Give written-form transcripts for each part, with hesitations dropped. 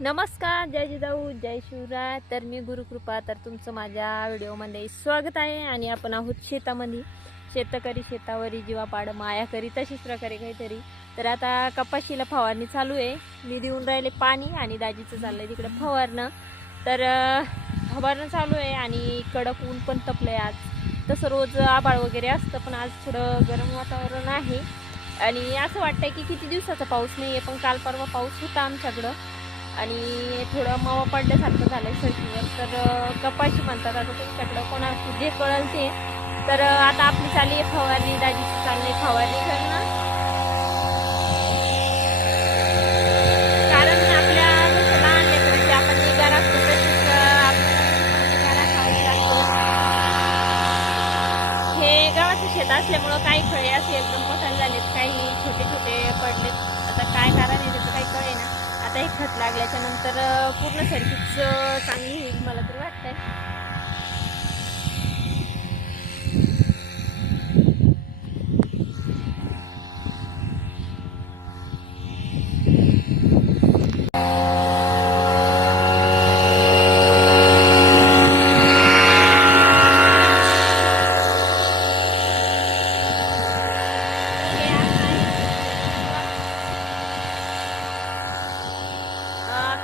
नमस्कार, जय जिजाऊ, जय शिवराय. तर मी गुरुकृपा. तर तुमचं माझ्या व्हिडिओमध्ये स्वागत आहे. आणि आपण आहोत शेतामध्ये. शेतकरी शेतावरी जीवा पाड माया करी, तशीच प्रकारे काहीतरी. तर आता कपाशीला फवारणी चालू आहे. मी देऊन राहिले पाणी आणि दाजीचं चाललंय तिकडे फवारणं. तर फवारणं चालू आहे आणि कडक ऊन पण तपलंय आज. तसं रोज आभाळ वगैरे असतं, पण आज थोडं गरम वातावरण आहे. आणि असं वाटतंय की किती दिवसाचा पाऊस नाही आहे, पण काल परवा पाऊस होता आमच्याकडं. आणि थोडं मावा पडल्यासारखं झालं सडकीवर. तर कपाशी म्हणतात आता तुमच्याकडं कोणाला जे कळल ते. तर आता आपली चालली आहे फवारणी, दाजीची चालली आहे फवारणी करणं. कारण आपल्या जसं लहान लेकरांची आपण निगा राखतो, तशीच आपल्याला निगा राखावी लागतो. हे गावाचं शेत असल्यामुळं काही फळे असे एकदम मोठाले झालेत, काही छोटे छोटे पडलेत. आता काय कारण आहे त्याचं काही कळेना. आता एक खत लागल्याच्या नंतर पूर्ण सर्किट चांगली होईल मला तरी वाटतंय.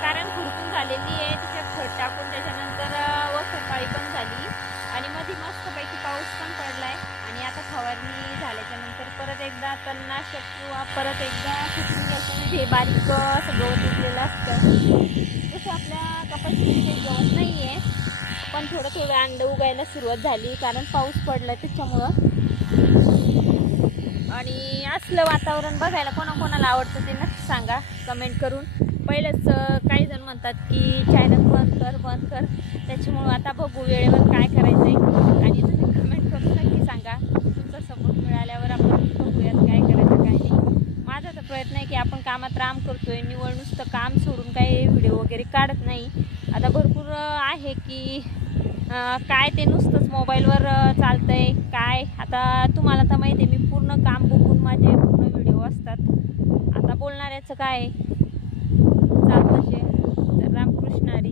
कारण खुरपून झालेली आहे, तिच्यात खत टाकून त्याच्यानंतर व सकाळी पण झाली आणि मध्ये मस्तपैकी पाऊस पण पडलाय. आणि आता फवारणी झाल्याच्या नंतर परत एकदा तणनाशक किंवा परत एकदा सुकून घ्यायचं. म्हणजे बारीक असं गवत उठलेलं असतं, तसं आपल्या कपाशीमध्ये काही गवत नाही आहे, पण थोडं थोडं अंड उगायला सुरुवात झाली कारण पाऊस पडला त्याच्यामुळं. आणि असलं वातावरण बघायला कोणाकोणाला आवडतं ते नक्की सांगा कमेंट करून. पहिलंच काही जण म्हणतात की चॅनल बंद कर, त्याच्यामुळं आता बघू वेळेवर काय करायचं आहे. आणि तुम्ही कमेंट करून नक्की सांगा. तुमचा सपोर्ट मिळाल्यावर आपण बघूयात काय करायचं काय नाही. माझा तर प्रयत्न आहे की आपण कामात राम करतोय, निवड नुसतं काम सोडून काही व्हिडिओ वगैरे काढत नाही. आता भरपूर आहे की काय ते नुसतंच मोबाईलवर चालतंय काय. आता तुम्हाला तर माहिती आहे मी पूर्ण काम बघून माझे पूर्ण व्हिडिओ असतात. आता बोलणाऱ्याचं काय चालतं. तर रामकृष्ण हरी.